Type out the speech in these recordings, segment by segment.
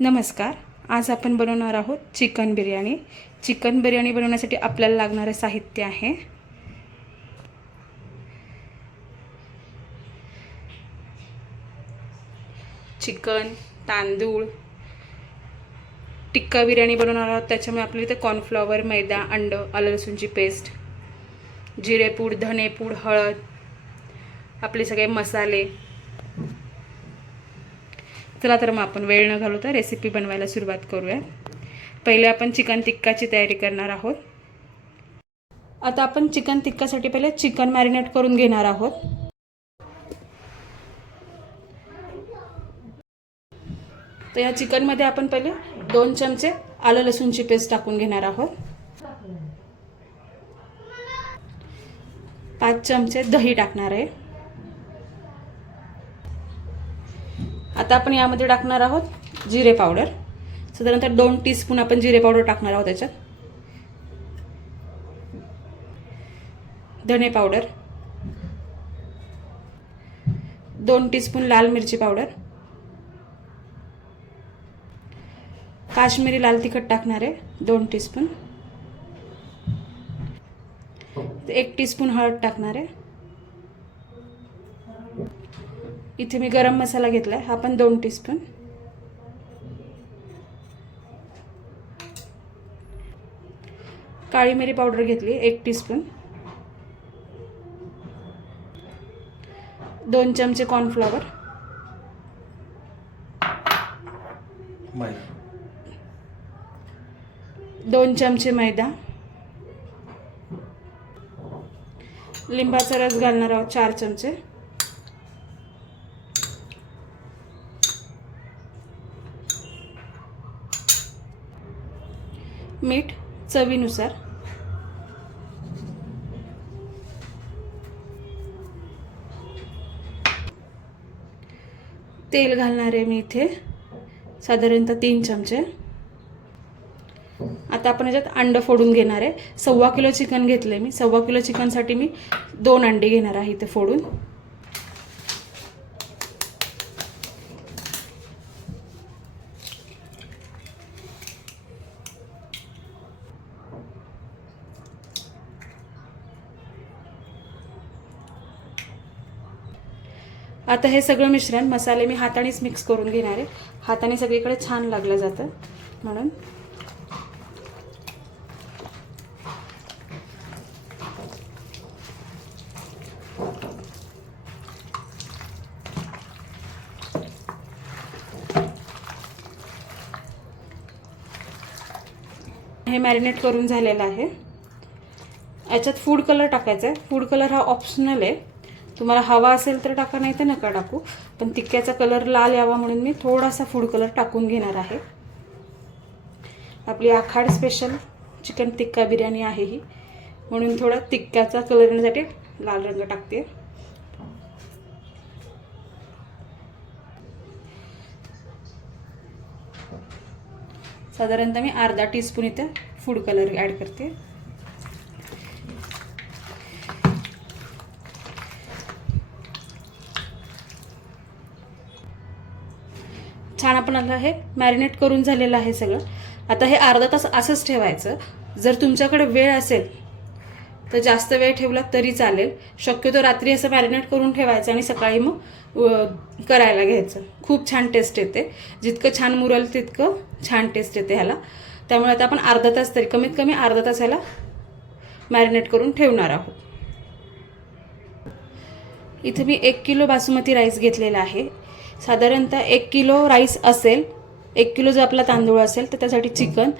नमस्कार आज आपण बनवणार आहोत चिकन बिर्याणी. चिकन बिर्याणी बनवण्यासाठी आपल्याला लागणारं साहित्य आहे. चिकन तांदूळ टिक्का बिर्याणी बनवणार आहोत. त्याच्यामुळे आपल्याला इथे कॉर्नफ्लॉवर मैदा अंड आलं लसूणची पेस्ट जिरेपूड धनेपूड हळद आपले सगळे मसाले चला तर मग आपण वेळ न घालवता रेसिपी बनवायला सुरुवात करूया. पहिले आपण चिकन टिक्काची तयारी करणार आहोत. आता आपण चिकन टिक्कासाठी पहिले चिकन मॅरिनेट करून घेणार आहोत. तर या चिकनमध्ये आपण पहिले दोन चमचे आलं लसूणची पेस्ट टाकून घेणार आहोत. पाच चमचे दही टाकणार आहे. आता आपण यामध्ये टाकणार आहोत जिरे पावडर. साधारणतः दोन टीस्पून आपण जिरे पावडर टाकणार आहोत त्याच्यात धने पावडर. दोन टीस्पून लाल मिरची पावडर. काश्मीरी लाल तिखट टाकणार आहे दोन टीस्पून एक टीस्पून हळद टाकणार आहे. इथे मी गरम मसाला घेतला आहे हा पण दोन टीस्पून काळी मिरी पावडर घेतली एक टीस्पून दोन चमचे कॉर्नफ्लॉवर दोन चमचे मैदा. लिंबाचा रस घालणार आहोत चार चमचे. मीठ चवीनुसार. तेल घालणार आहे मी इथे साधारणतः तीन चमचे. आता आपण याच्यात अंडं फोडून घेणार आहे. सव्वा किलो चिकन घेतलं आहे मी. सव्वा किलो चिकनसाठी मी दोन अंडे घेणार आहे इथे फोडून. आता हे सगळं मिश्रण मसाले मी हातानेच मिक्स करून घेणार आहे. हाताने सगळीकडे छान लागलं जातं. म्हणून हे मॅरिनेट करून झालेलं आहे. याच्यात फूड कलर टाकायचा आहे फूड कलर हा ऑप्शनल आहे. तुम्हाला हवा असेल तर टाका नाही तर नका टाकू. पण तिक्क्याचा कलर लाल यावा म्हणून मी थोडासा फूड कलर टाकून घेणार आहे. आपली आखाड स्पेशल चिकन टिक्का बिर्याणी आहे ही. म्हणून थोडा तिक्क्याचा कलर येण्यासाठी लाल रंग टाकते. साधारणतः मी अर्धा टीस्पून इथे फूड कलर ॲड करते. छान आपण आलं हे मॅरिनेट करून झालेलं आहे सगळं. आता हे अर्धा तास असंच ठेवायचं. जर तुमच्याकडे वेळ असेल तर जास्त वेळ ठेवला तरी चालेल. शक्यतो रात्री असं मॅरिनेट करून ठेवायचं आणि सकाळी मग करायला घ्यायचं. खूप छान टेस्ट येते. जितकं छान मुरल तितकं छान टेस्ट येते ह्याला. त्यामुळे आता आपण अर्धा तास तरी कमीत कमी अर्धा तास ह्याला मॅरिनेट करून ठेवणार आहोत. इथे मी एक किलो बासमती राईस घेतलेला आहे. साधारणतः एक किलो राईस असेल एक किलो जर आपला तांदूळ असेल तर त्यासाठी चिकन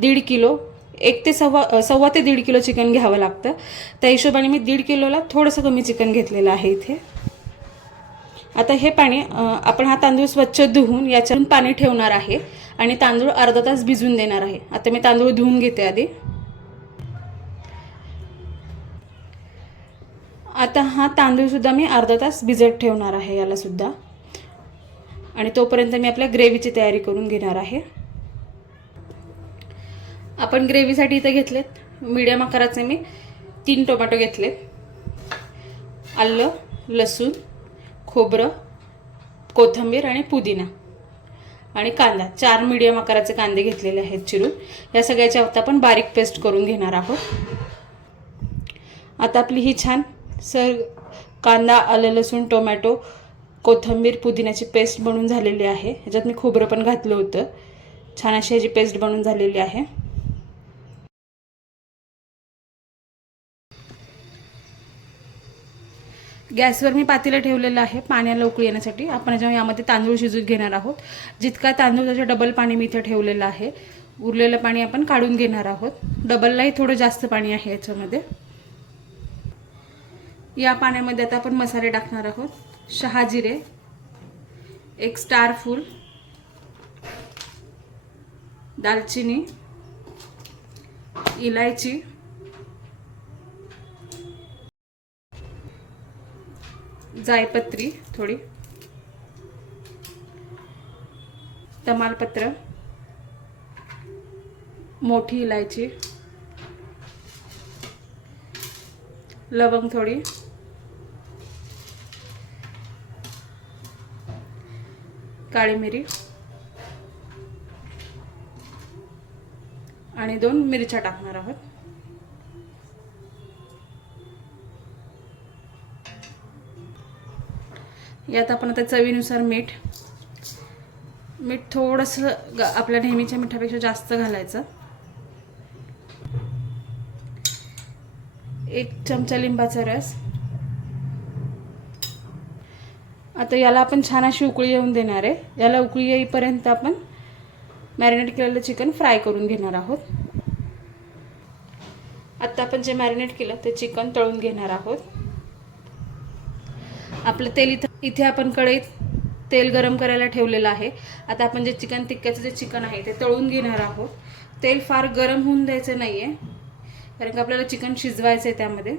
दीड किलो एक ते सव्वा सव्वा ते दीड किलो चिकन घ्यावं लागतं. त्या हिशोबाने मी दीड किलोला थोडंसं कमी चिकन घेतलेलं आहे इथे. आता हे पाणी आपण हा तांदूळ स्वच्छ धुवून याच्यातून पाणी ठेवणार आहे आणि तांदूळ अर्धा तास भिजून देणार आहे. आता मी तांदूळ धुवून घेते आधी. आता हा तांदूळसुद्धा मी अर्धा तास भिजत ठेवणार आहे याला सुद्धा. आणि तोपर्यंत मी आपल्या ग्रेव्हीची तयारी करून घेणार आहे. आपण ग्रेव्हीसाठी इथं घेतलेत मीडियम आकाराचे मी तीन टोमॅटो घेतलेत. आलं लसूण खोबरं कोथिंबीर आणि पुदिना आणि कांदा. चार मीडियम आकाराचे कांदे घेतलेले आहेत चिरून. या सगळ्याच्या आता आपण बारीक पेस्ट करून घेणार आहोत. आता आपली ही छान सर कांदा आलं लसूण टोमॅटो कोथिंबीर पुदिन्याची पेस्ट बनून झालेली आहे. ह्याच्यात मी खोबरं पण घातलं होतं. छान अशी ह्याची पेस्ट बनून झालेली आहे. गॅसवर मी पातेलं ठेवलेलं आहे पाण्याला उकळी येण्यासाठी. आपण जेव्हा यामध्ये तांदूळ शिजून घेणार आहोत. जितका तांदूळ त्याच्या डबल पाणी मी इथे ठेवलेलं आहे. उरलेलं पाणी आपण काढून घेणार आहोत. डबललाही थोडं जास्त पाणी आहे याच्यामध्ये. या पाण्यामध्ये आता आपण मसाले टाकणार आहोत. शहाजिरे एक स्टार फूल दालचिनी इलायची जायपत्री थोडी तमालपत्र मोठी इलायची लवंग थोडी काळी मिरी. आणि दोन मिरच्या टाकणार आहोत. यात आपण आता चवीनुसार मीठ. मीठ थोडंसं आपल्या नेहमीच्या मिठापेक्षा जास्त घालायचं. एक चमचा लिंबाचा रस. आता याला आपण छान अशी उकळी येऊन देणार आहे. याला उकळी येईपर्यंत आपण मॅरिनेट केलेलं चिकन फ्राय करून घेणार आहोत. आता आपण जे मॅरिनेट केलं ते चिकन तळून घेणार आहोत. आपलं तेल इथं इथे आपण कढईत तेल गरम करायला ठेवलेलं आहे. आता आपण जे चिकन टिक्क्याचं जे चिकन आहे ते तळून घेणार आहोत. तेल फार गरम होऊन द्यायचं नाही आहे कारण की आपल्याला चिकन शिजवायचं आहे त्यामध्ये.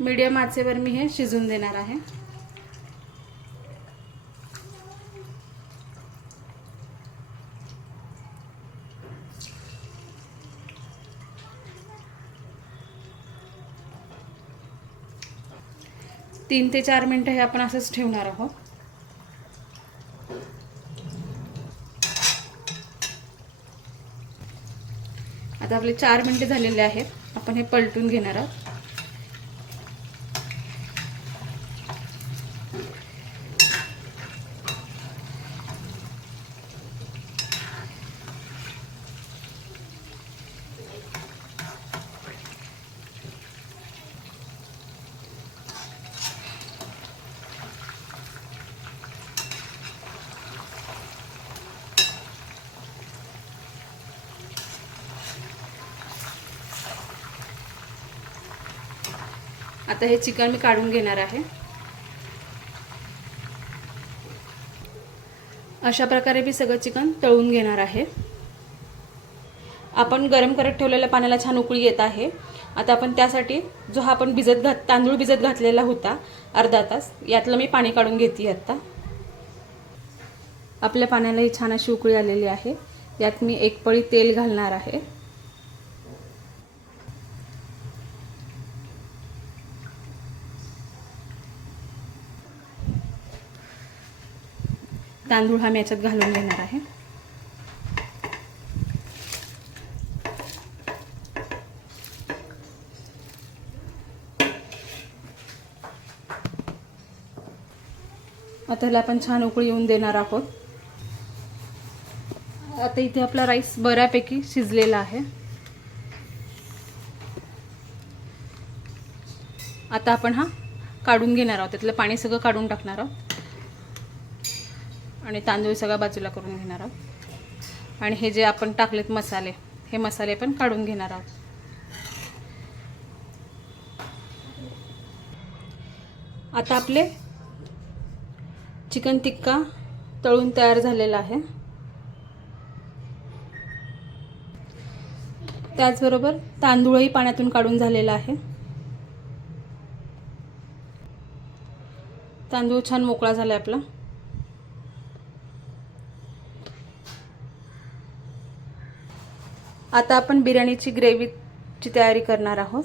मीडियम आचेवर मी हे शिजून देणार आहे. तीन ते चार मिनटं हे आपण असंच ठेवणार आहोत. आता आपले चार मिनटं झालेले आहेत. आपण हे पलटून घेणार आहोत. आता हे चिकन मी काढून घेणार आहे. अशा प्रकारे मी सगळं चिकन तळून घेणार आहे. आपण गरम करत ठेवलेल्या पाण्याला छान उकळी येत आहे. आता आपण त्यासाठी जो हा आपण भिजत घात तांदूळ भिजत घातलेला होता अर्धा तास यातलं मी पाणी काढून घेते आत्ता आपल्या पाण्यालाही छान अशी उकळी आलेली आहे. यात मी एक पळी तेल घालणार आहे. तांदूळ हा मी याच्यात घालून घेणार आहे. आता ह्याला आपण छान उकळी येऊन देणार आहोत. आता इथे आपला राईस बऱ्यापैकी शिजलेला आहे. आता आपण हा काढून घेणार आहोत. त्यातलं पाणी सगळं काढून टाकणार आहोत. आणि तांदूळ सगळा बाजूला करून घेणार आहोत. आणि हे जे आपण टाकलेत मसाले हे मसाले पण काढून घेणार आहोत. आता आपले चिकन टिक्का तळून तयार झालेला आहे. त्याचबरोबर तांदूळही पाण्यातून काढून झालेला आहे. तांदूळ छान मोकळा झाला आहे आपला. आता आपण बिर्याणीची ग्रेव्हीची तयारी करणार आहोत.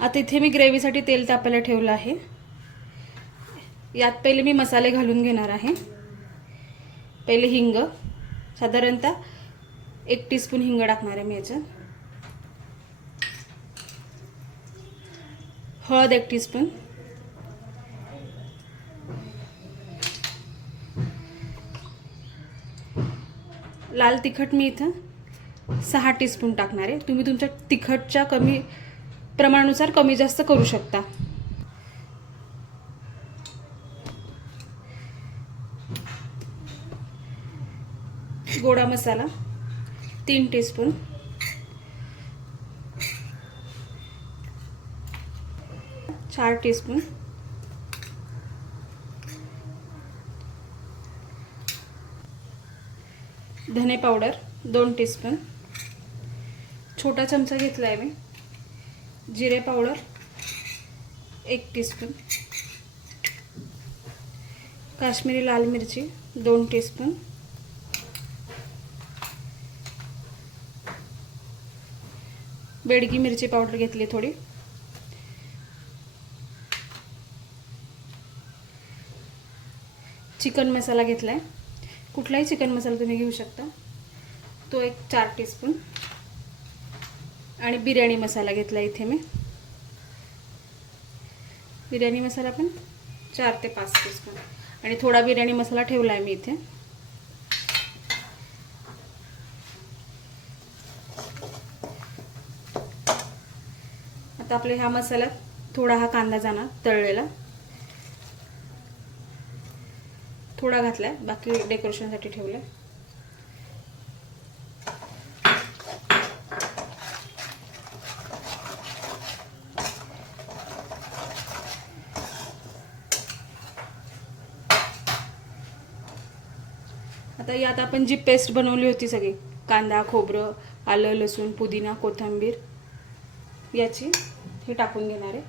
आता इथे मी ग्रेव्हीसाठी तेल तापायला ठेवलं आहे. यात पहिले मी मसाले घालून घेणार आहे. पहिले हिंग साधारणतः एक टीस्पून हिंग टाकणार आहे मी याच्यात. हळद एक टीस्पून. लाल तिखट मी इथं सहा टीस्पून टाकणार आहे. तुम्ही तुमच्या तिखटच्या कमी प्रमाणानुसार कमी जास्त करू शकता. गोडा मसाला तीन टीस्पून चार टीस्पून धने पावडर दोन टीस्पून छोटा चमचा घेतला आहे मी. जिरे पावडर एक टीस्पून काश्मीरी लाल मिरची दोन टीस्पून बेडगी मिरची पावडर घेतली थोडी. चिकन मसाला घेतला आहे कुठलाही चिकन मसाला तुम्ही घेऊ शकता. तो एक चार टीस्पून आणि बिर्याणी मसाला घेतला इथे मी. बिर्याणी मसाला पण चार ते पाच टीस्पून आणि थोडा बिर्याणी मसाला ठेवला आहे मी इथे. आता आपल्या ह्या मसाल्यात थोडा हा कांदा जाणार तळलेला. थोडा घातला आहे बाकी डेकोरेशनसाठी ठेवलं आहे आता यात आपण जी पेस्ट बनवली होती सगळी कांदा खोबरं आलं लसूण पुदिना कोथिंबीर याची हे टाकून घेणार आहे.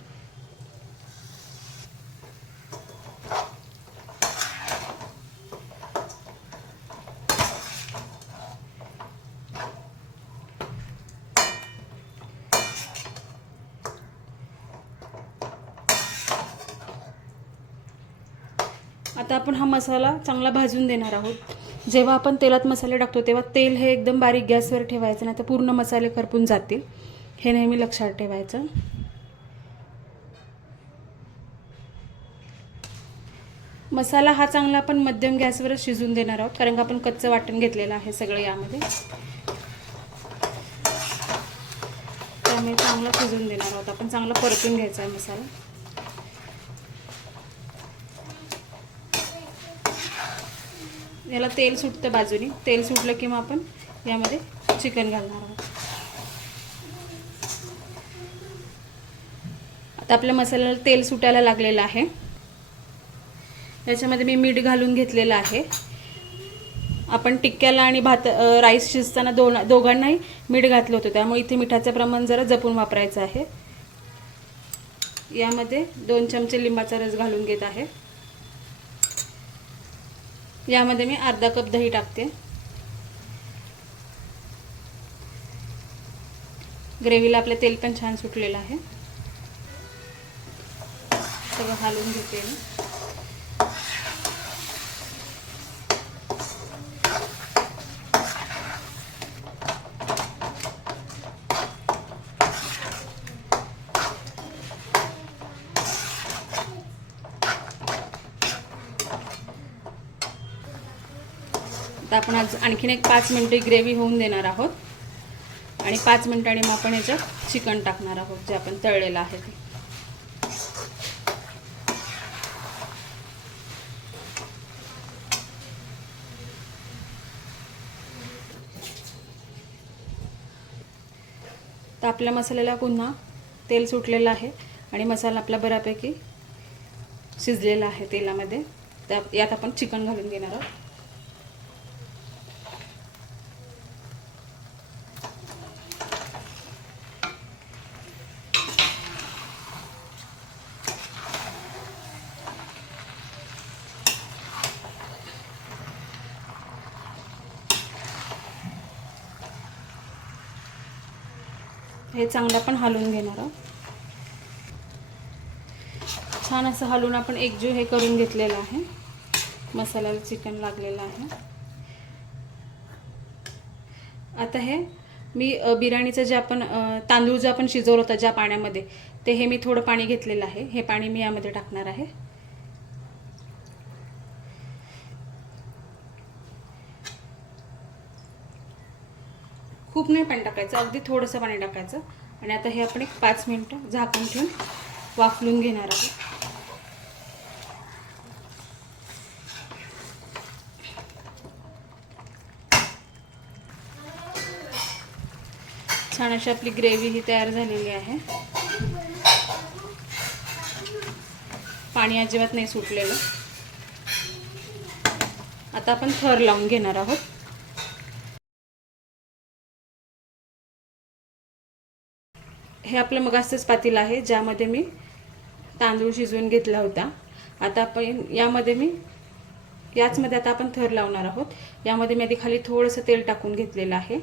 आता आपण हा मसाला चांगला भाजून देणार आहोत. जेव्हा आपण तेलात मसाले टाकतो तेव्हा तेल हे एकदम बारीक गॅसवर ठेवायचं नाही तर पूर्ण मसाले करपून जातील. हे नेहमी लक्षात ठेवायचं. मसाला हा चांगला आपण मध्यम गॅसवरच शिजून देणार आहोत कारण का आपण कच्चं वाटण घेतलेलं आहे सगळं यामध्ये. त्यामुळे चांगला शिजून देणार आहोत. आपण चांगला परतून घ्यायचा आहे मसाला. याला तेल सुटतं बाजूनी. तेल सुटलं की मग आपण यामध्ये चिकन घालणार आहोत. आता आपल्या मसाल्याला तेल सुटायला लागलेलं आहे. याच्यामध्ये मी मीठ घालून घेतलेलं आहे. आपण टिक्क्याला आणि भात राईस शिजताना दोन दोघांनाही मीठ घातलं होतं. त्यामुळे इथे मिठाचं प्रमाण जरा जपून वापरायचं आहे. यामध्ये दोन चमचे लिंबाचा रस घालून घेत आहे. यामध्ये मी अर्धा कप दही टाकते. ग्रेव्हीला आपलं तेल पण छान सुटलेलं आहे. सगळं घालून घेते मी आता आपण आज आणखीन एक पाच मिनटं ग्रेव्ही होऊन देणार आहोत. आणि पाच मिनटांनी मग आपण याच्यात चिकन टाकणार आहोत जे आपण तळलेलं आहे ते. तर आपल्या मसाल्याला पुन्हा तेल सुटलेलं आहे आणि मसाला आपला बऱ्यापैकी शिजलेला आहे तेलामध्ये. त्या यात आपण चिकन घालून घेणार आहोत. हे चांगलं आपण हलवून घेणार आहोत. छान असं हलवून आपण एकजीव हे करून घेतलेलं आहे. मसाल्याला चिकन लागलेलं आहे. आता हे मी बिर्याणीचं जे आपण तांदूळ जो आपण शिजवलं होतं ज्या पाण्यामध्ये ते हे मी थोडं पाणी घेतलेलं आहे. हे पाणी मी यामध्ये टाकणार आहे. खूप नाही पाणी टाकायचं अगदी थोडंसं पाणी टाकायचं. आणि आता हे आपण एक पाच मिनटं झाकून ठेवून वाफलून घेणार आहोत. छान अशी आपली ग्रेव्ही ही तयार झालेली आहे. पाणी अजिबात नाही सुटलेलं. आता आपण थर लावून घेणार आहोत. हे आपलं मगासच पातील आहे ज्यामध्ये मी तांदूळ शिजवून घेतला होता. आता आपण यामध्ये मी याचमध्ये आता आपण थर लावणार आहोत. यामध्ये मी आधी खाली थोडंसं तेल टाकून घेतलेलं आहे.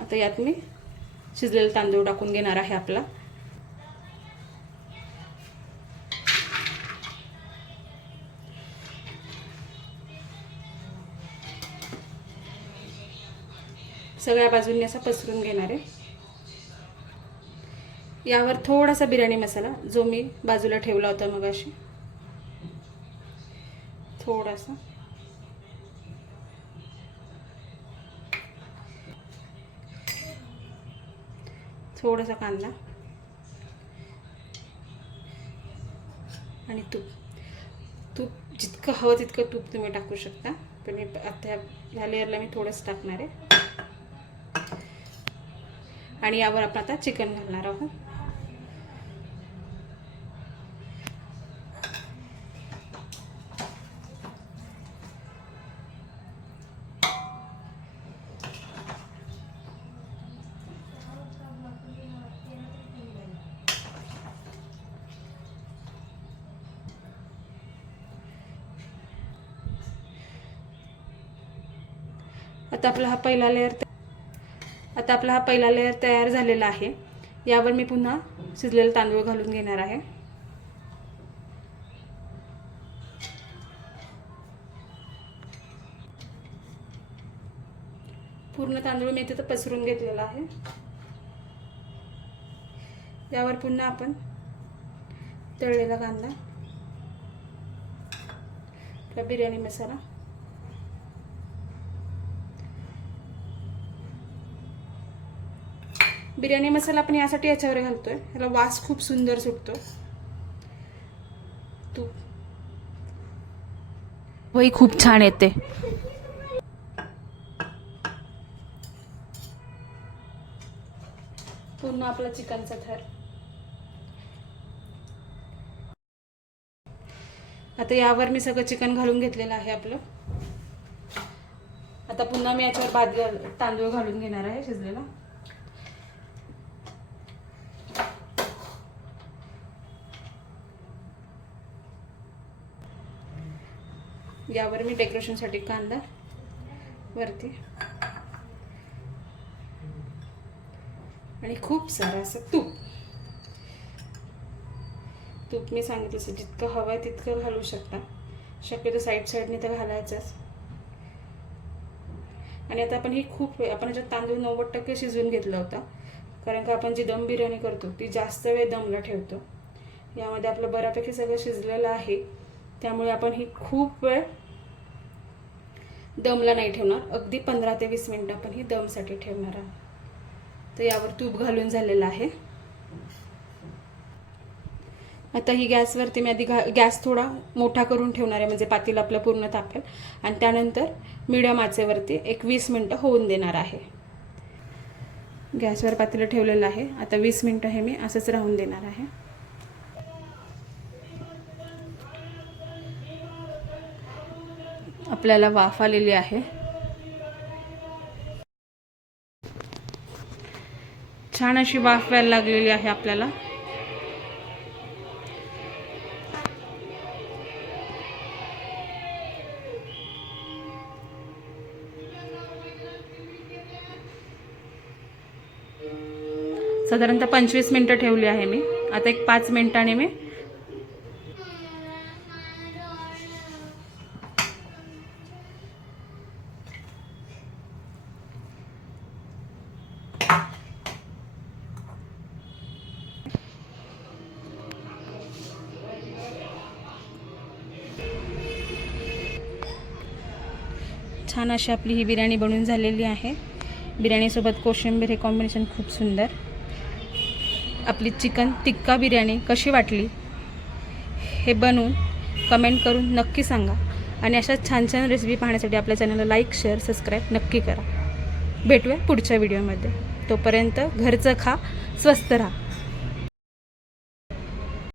आता यात मी शिजलेला तांदूळ टाकून घेणार आहे आपला. सगळ्या बाजूंनी असा पसरून घेणार आहे. यावर थोडासा बिर्याणी मसाला जो मी बाजूला ठेवला होता मग अशी थोडासा. थोडासा कांदा. आणि तूप. तूप जितकं हवं तितकं तूप तुम्ही टाकू शकता. पण मी आता ह्या लेअरला मी थोडंच टाकणार आहे. आणि यावर आपण आता चिकन घालणार आहोत. आता आपला हा पहिला लेअर आता आपला हा पहिला लेअर तयार झालेला आहे. यावर मी पुन्हा शिजलेला तांदूळ घालून घेणार आहे. पूर्ण तांदूळ मी तिथं पसरून घेतलेला आहे. यावर पुन्हा आपण तळलेला कांदा बिर्याणी मसाला बिर्याणी मसाला आपण यासाठी याच्यावर घालतोय. याला वास खूप सुंदर सुटतो. तूप वही खूप छान येते. पुन्हा आपला चिकनचा थर. आता यावर मी सगळं चिकन घालून घेतलेलं आहे आपलं. आता पुन्हा मी याच्यावर भात तांदूळ घालून घेणार आहे शिजलेला. यावर मी डेकोरेशनसाठी कांदा वरती. आणि खूप सारं असं तूप. तूप मी सांगितलं असं जितकं हवं आहे तितकं घालू शकता. शक्यतो साईड साईडने तर घालायचंच. आणि आता आपण ही खूप वेळ आपण ह्याच्यात तांदूळ नव्वद टक्के शिजवून घेतला होता. कारण का आपण जी दम बिर्याणी करतो ती जास्त वेळ दमला ठेवतो. यामध्ये आपलं बऱ्यापैकी सगळं शिजलेलं आहे. त्यामुळे आपण ही खूप वेळ दमला नाही ठेवणार. अगदी पंधरा ते वीस मिनटं आपण ही दमसाठी ठेवणार आहोत. तर यावर तूप घालून झालेलं आहे. आता ही गॅसवरती मी आधी घा गॅस थोडा मोठा करून ठेवणार आहे म्हणजे पातील आपलं पूर्ण तापेल. आणि त्यानंतर मिडियम आचेवरती एक वीस मिनटं होऊन देणार आहे. गॅसवर पातेलं ठेवलेलं आहे. आता वीस मिनटं हे मी असंच राहून देणार आहे. आपल्याला वाफ आलेली आहे. छान अशी वाफ व्हायला लागलेली आहे आपल्याला. साधारणतः पंचवीस मिनटं ठेवली आहे मी. आता एक पाच मिनटाने मी छान अशी आपली ही बिर्याणी बनून झालेली आहे. बिर्याणीसोबत कोशिंबीर हे कॉम्बिनेशन खूप सुंदर. आपली चिकन टिक्का बिर्याणी कशी वाटली हे बनवून कमेंट करून नक्की सांगा. आणि अशा छान छान रेसिपी पाहण्यासाठी आपल्या चॅनलला लाईक शेअर सबस्क्राईब नक्की करा. भेटूया पुढच्या व्हिडिओमध्ये तोपर्यंत घरचं खा स्वस्त राहा.